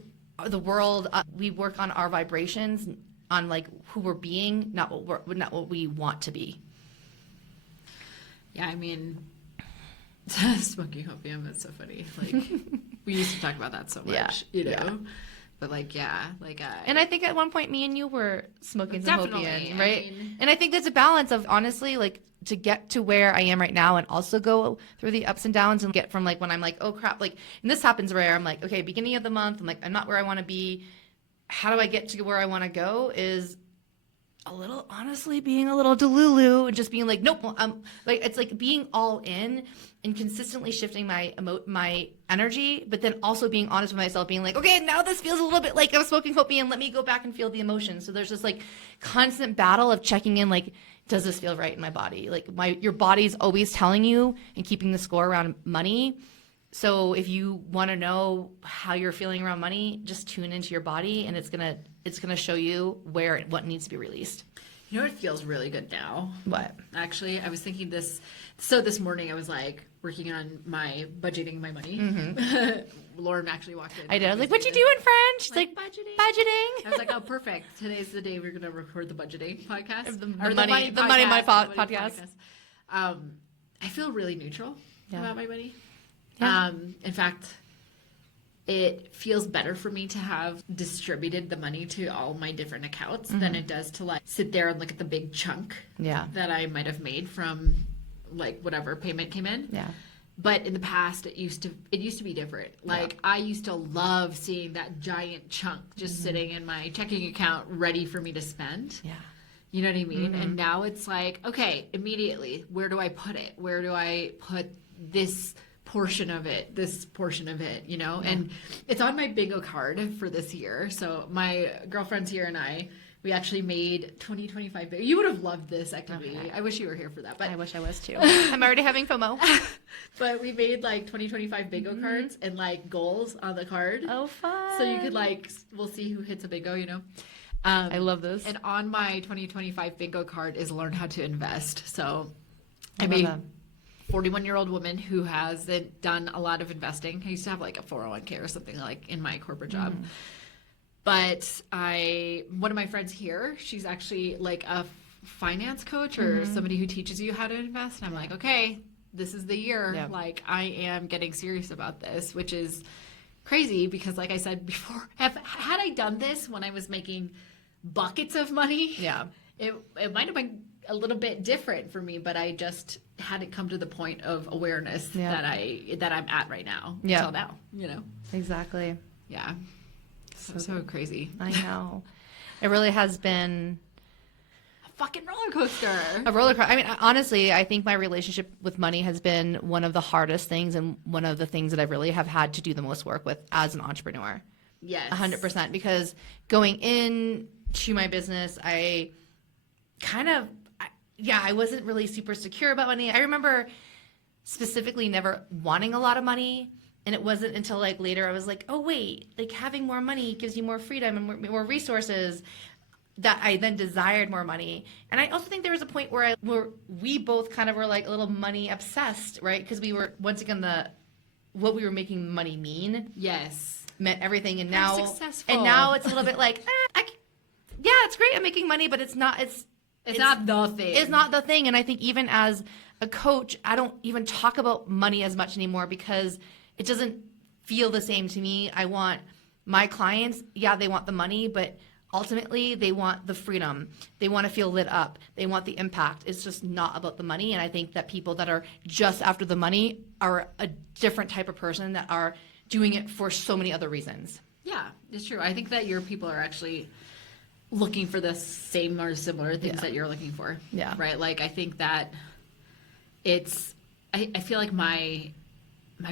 the world, we work on our vibrations, on like who we're being, not what we want to be. Yeah, I mean, smoking opium is so funny. Like, we used to talk about that so much, you know? Yeah. But like, yeah, like and I think at one point me and you were smoking some definitely, opium, right? I mean, and I think there's a balance of, honestly, like, to get to where I am right now and also go through the ups and downs and get from like when I'm like, oh crap, like, and this happens where I'm like, okay, beginning of the month, I'm like, I'm not where I want to be. How do I get to where I want to go? Is a little, honestly, being a little delulu and just being like, nope, like, it's like being all in and consistently shifting my energy, but then also being honest with myself, being like, okay, now this feels a little bit like I'm smoking opium, let me go back and feel the emotions. So there's this like constant battle of checking in, like, does this feel right in my body? Like, your body's always telling you and keeping the score around money. So if you want to know how you're feeling around money, just tune into your body, and it's gonna show you what needs to be released. You know what feels really good now? What? Actually, I was thinking this. So this morning I was like working on budgeting my money. Mm-hmm. Lauren actually walked in. I did. I was like, what you doing, friend? She's like, budgeting. Budgeting. I was like, oh, perfect. Today's the day we're going to record the budgeting podcast. The money podcast. I feel really neutral about my money. Yeah. In fact, it feels better for me to have distributed the money to all my different accounts than it does to like sit there and look at the big chunk that I might have made from like whatever payment came in. Yeah. But in the past, it used to be different. Like, I used to love seeing that giant chunk just sitting in my checking account ready for me to spend. Yeah. You know what I mean? And now it's like, okay, immediately, where do I put it? Where do I put this portion of it, you know? And it's on my bingo card for this year. So my girlfriends here and I, we actually made 2025 bingo. You would have loved this activity. Okay. I wish you were here for that. But I wish I was too. I'm already having FOMO. But we made like 2025 bingo cards and like goals on the card. Oh, fun. So you could like, we'll see who hits a bingo, you know? I love this. And on my 2025 bingo card is learn how to invest. So I made a 41-year-old woman who hasn't done a lot of investing. I used to have like a 401k or something like in my corporate job. But one of my friends here, she's actually like a finance coach or somebody who teaches you how to invest. And I'm like, okay, this is the year. Yep. Like, I am getting serious about this, which is crazy because, like I said before, had I done this when I was making buckets of money, it might have been a little bit different for me, but I just hadn't come to the point of awareness that I'm at right now until now, you know? Exactly. Yeah. So crazy. I know. It really has been a fucking roller coaster. A roller coaster. I mean, honestly, I think my relationship with money has been one of the hardest things and one of the things that I really have had to do the most work with as an entrepreneur. Yes. 100%. Because going into my business, I wasn't really super secure about money. I remember specifically never wanting a lot of money. And it wasn't until like later I was like, oh wait, like having more money gives you more freedom and more resources, that I then desired more money. And I also think there was a point where we both kind of were like a little money obsessed, right? Because we were, once again, what we were making money mean. Yes. Meant everything. And now it's a little bit like, it's great, I'm making money, but it's not the thing. It's not the thing. And I think even as a coach, I don't even talk about money as much anymore because it doesn't feel the same to me. I want my clients, they want the money, but ultimately they want the freedom. They want to feel lit up. They want the impact. It's just not about the money. And I think that people that are just after the money are a different type of person that are doing it for so many other reasons. Yeah, it's true. I think that your people are actually looking for the same or similar things that you're looking for. Yeah. Right? Like, I think that I feel like my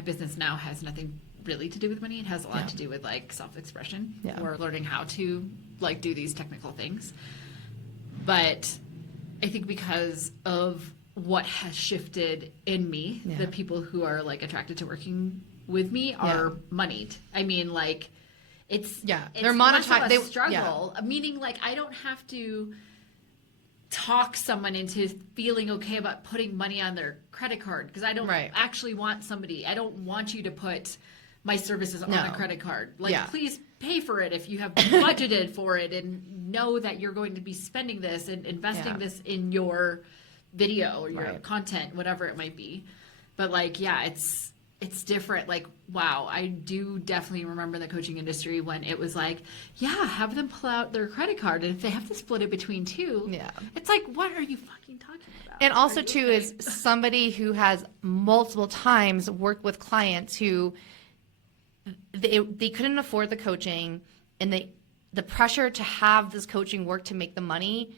business now has nothing really to do with money. It has a lot to do with like self-expression or learning how to like do these technical things. But I think because of what has shifted in me, the people who are like attracted to working with me are moneyed. I mean, like it's they're monetized. They struggle, meaning like I don't have to talk someone into feeling okay about putting money on their credit card because I don't actually want I don't want you to put my services on a credit card. Like, Yeah. please pay for it if you have budgeted for it and know that you're going to be spending this and investing this in your video or your content, whatever it might be. But like, yeah, it's different. Like, wow, I do definitely remember the coaching industry when it was like, yeah, have them pull out their credit card. And if they have to split it between two, it's like, what are you fucking talking about? And also too is somebody who has multiple times worked with clients who they couldn't afford the coaching, and the pressure to have this coaching work to make the money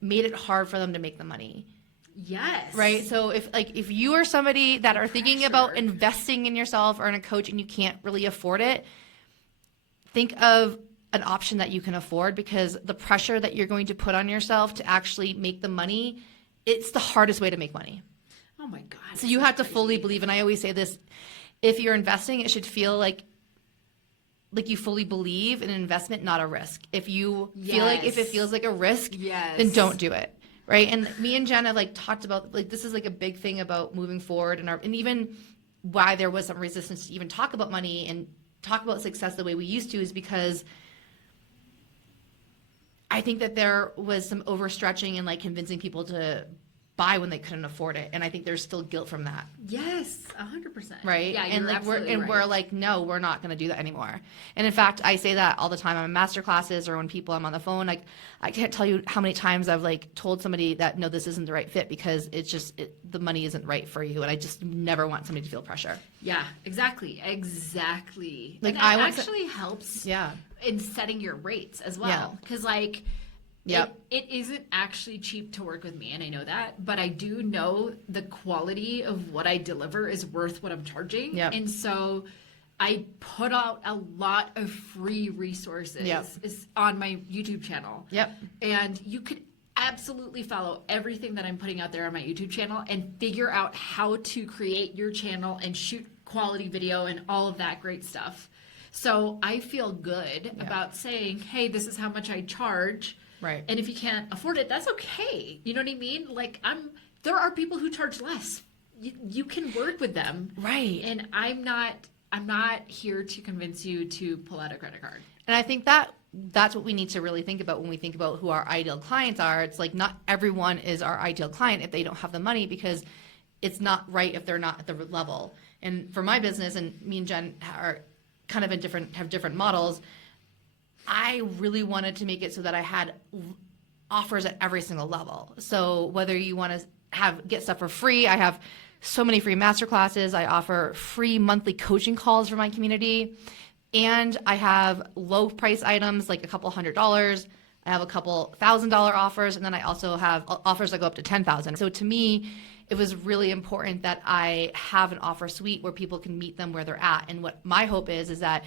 made it hard for them to make the money. Yes. Right. So if you are somebody that are thinking about investing in yourself or in a coach and you can't really afford it, think of an option that you can afford, because the pressure that you're going to put on yourself to actually make the money, it's the hardest way to make money. Oh my God. So you have to fully believe, and I always say this, if you're investing, it should feel like you fully believe in an investment, not a risk. If you feel like if it feels like a risk, then don't do it. Right. And me and Jen have like talked about, like, this is like a big thing about moving forward, and even why there was some resistance to even talk about money and talk about success the way we used to, is because I think that there was some overstretching and like convincing people to buy when they couldn't afford it. And I think there's still guilt from that. Yes, 100%. Right. Yeah, and you're like we're like, no, we're not going to do that anymore. And in fact, I say that all the time on master classes or when people I'm on the phone. Like, I can't tell you how many times I've like told somebody that, no, this isn't the right fit because it's just the money isn't right for you. And I just never want somebody to feel pressure. Yeah, exactly. Like, and that actually helps Yeah. in setting your rates as well. Because like, it isn't actually cheap to work with me, and I know that, but I do know the quality of what I deliver is worth what I'm charging. Yep. And so I put out a lot of free resources is on my YouTube channel. Yep. And you could absolutely follow everything that I'm putting out there on my YouTube channel and figure out how to create your channel and shoot quality video and all of that great stuff. So I feel good about saying, hey, this is how much I charge. Right. And if you can't afford it, that's okay. You know what I mean? Like, there are people who charge less. You can work with them. Right. And I'm not here to convince you to pull out a credit card. And I think that's what we need to really think about when we think about who our ideal clients are. It's like, not everyone is our ideal client if they don't have the money, because it's not right if they're not at the level. And for my business, and me and Jen are kind of have different models, I really wanted to make it so that I had offers at every single level. So whether you want to get stuff for free, I have so many free masterclasses. I offer free monthly coaching calls for my community. And I have low price items, like a couple $100. I have a couple $1,000 offers. And then I also have offers that go up to $10,000. So to me, it was really important that I have an offer suite where people can meet them where they're at. And what my hope is that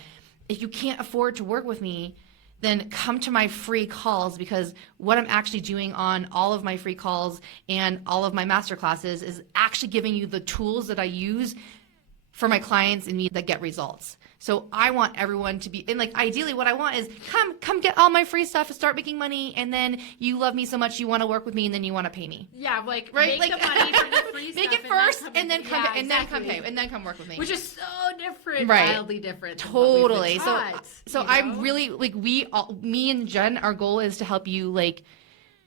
if you can't afford to work with me, then come to my free calls, because what I'm actually doing on all of my free calls and all of my masterclasses is actually giving you the tools that I use for my clients and me that get results. So I want everyone to be, and like, ideally what I want is come get all my free stuff and start making money, and then you love me so much you want to work with me, and then you want to pay me. Yeah, like, right? Make the money for the free make stuff it first and then come and then come pay, and then come work with me. Which is so different, right? Wildly different. Totally. Taught, so I'm really like, me and Jen, our goal is to help you like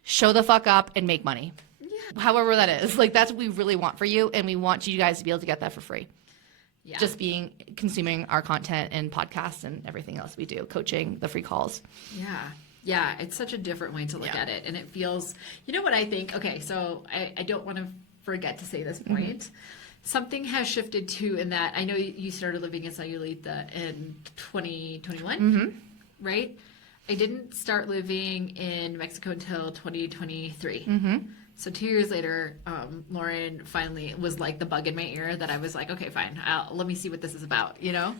show the fuck up and make money. Yeah. However that is. Like, that's what we really want for you, and we want you guys to be able to get that for free. Yeah. Just consuming our content and podcasts and everything else we do, coaching, the free calls. Yeah, it's such a different way to look at it. And it feels, you know what I think? Okay, so I don't want to forget to say this point. Mm-hmm. Something has shifted too, in that I know you started living in Sayulita in 2021, mm-hmm. right? I didn't start living in Mexico until 2023. Mm-hmm. So 2 years later, Lauren finally was like the bug in my ear that I was like, okay, fine, let me see what this is about, you know?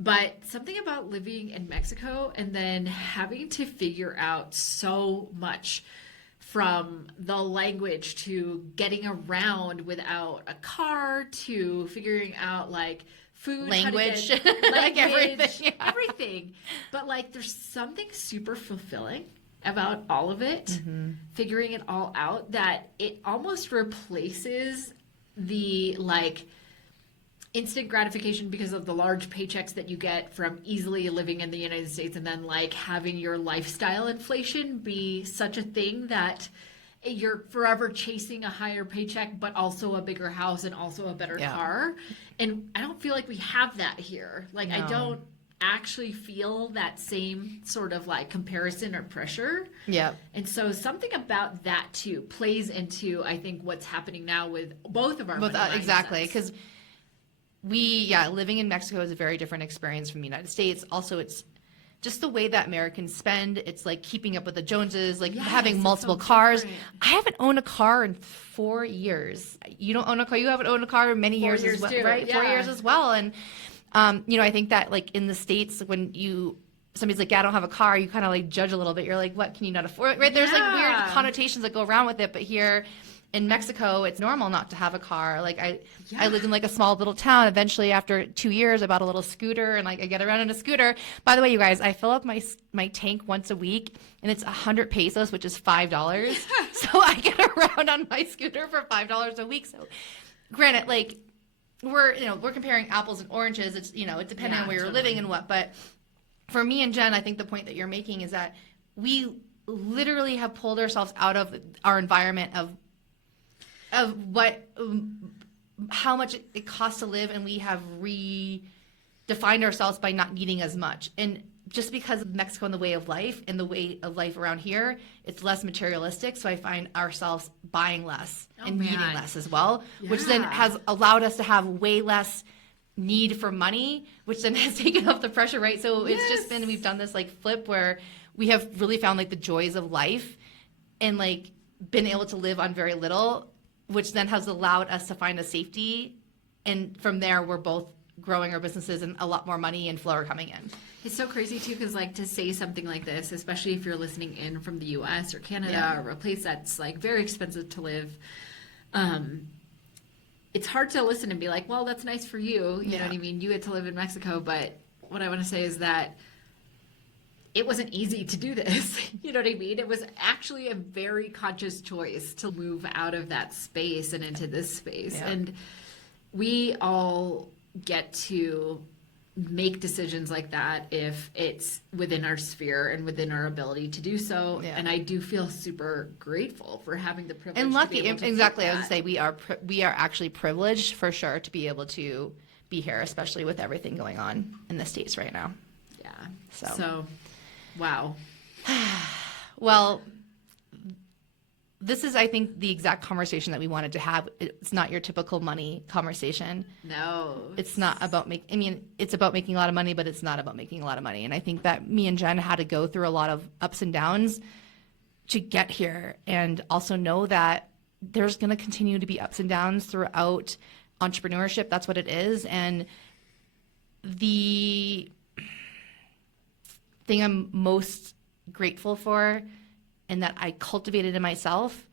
But something about living in Mexico and then having to figure out so much, from the language to getting around without a car to figuring out like food, language, like everything. Yeah. Everything. But like, there's something super fulfilling about all of it, mm-hmm. figuring it all out, that it almost replaces the like instant gratification because of the large paychecks that you get from easily living in the United States, and then like having your lifestyle inflation be such a thing that you're forever chasing a higher paycheck, but also a bigger house and also a better car. And I don't feel like we have that here. Like, I don't actually feel that same sort of like comparison or pressure. Yeah. And so something about that too plays into, I think, what's happening now with both of our money exactly. mindsets. Because living in Mexico is a very different experience from the United States. Also, it's just the way that Americans spend. It's like keeping up with the Joneses, like having multiple cars. Different. I haven't owned a car in 4 years. You don't own a car. You haven't owned a car in many years as well, too. right? 4 years as well. And, I think that like in the States, when somebody's like, I don't have a car, you kind of like judge a little bit. You're like, what, can you not afford it? Right? There's like weird connotations that go around with it. But here in Mexico, it's normal not to have a car. Like I lived in like a small little town. Eventually, after 2 years, I bought a little scooter and like I get around in a scooter. By the way, you guys, I fill up my tank once a week and it's 100 pesos, which is $5. So I get around on my scooter for $5 a week. So granted, like we're comparing apples and oranges. It's, it depends on where you're living and what. But for me and Jen, I think the point that you're making is that we literally have pulled ourselves out of our environment of how much it costs to live, and we have redefined ourselves by not needing as much. And just because of Mexico and the way of life and the way of life around here, it's less materialistic. So I find ourselves buying less and needing less as well, which then has allowed us to have way less need for money, which then has taken off the pressure, right? So it's just been, we've done this like flip where we have really found like the joys of life and like been able to live on very little, which then has allowed us to find a safety. And from there, we're both growing our businesses and a lot more money and flow are coming in. It's so crazy too, because like to say something like this, especially if you're listening in from the US or Canada or a place that's like very expensive to live, it's hard to listen and be like, well, that's nice for you. You know what I mean? You get to live in Mexico. But what I want to say is that it wasn't easy to do this. You know what I mean? It was actually a very conscious choice to move out of that space and into this space. Yeah. And we all get to make decisions like that if it's within our sphere and within our ability to do so. Yeah. And I do feel super grateful for having the privilege and lucky. To be able to exactly. I was going to say we are actually privileged for sure to be able to be here, especially with everything going on in the States right now. Yeah. So wow. Well, this is, I think, the exact conversation that we wanted to have. It's not your typical money conversation. No. It's not about it's about making a lot of money, but it's not about making a lot of money. And I think that me and Jen had to go through a lot of ups and downs to get here, and also know that there's going to continue to be ups and downs throughout entrepreneurship. That's what it is. And the thing I'm most grateful for and that I cultivated in myself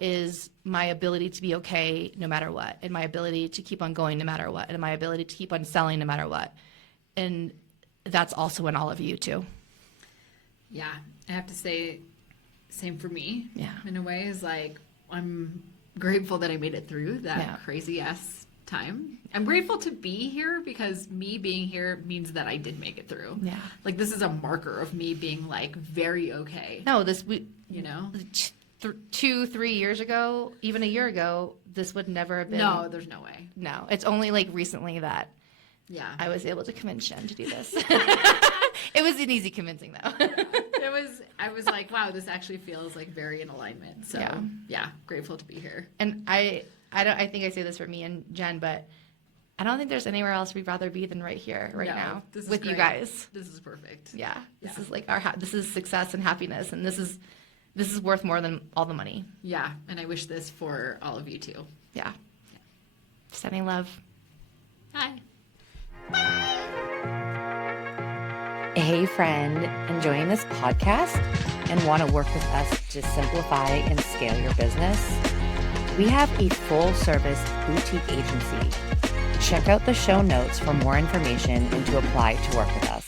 is my ability to be okay no matter what, and my ability to keep on going no matter what, and my ability to keep on selling no matter what. And that's also in all of you too. Yeah, I have to say, same for me. Yeah. In a way, is like, I'm grateful that I made it through that crazy ass time. I'm grateful to be here, because me being here means that I did make it through. Yeah. Like, this is a marker of me being like very okay. No, 2-3 years ago, even a year ago, this would never have been. No, there's no way. No, it's only like recently that I was able to convince Jen to do this. It was an easy convincing though. I was like, wow, this actually feels like very in alignment. So yeah, grateful to be here. And I think I say this for me and Jen, but I don't think there's anywhere else we'd rather be than right here, now, with you guys. This is perfect. Yeah, this is like this is success and happiness, and this is worth more than all the money. Yeah, and I wish this for all of you too. Yeah. Sending love. Hi. Hey friend, enjoying this podcast and want to work with us to simplify and scale your business? We have a full-service boutique agency. Check out the show notes for more information and to apply to work with us.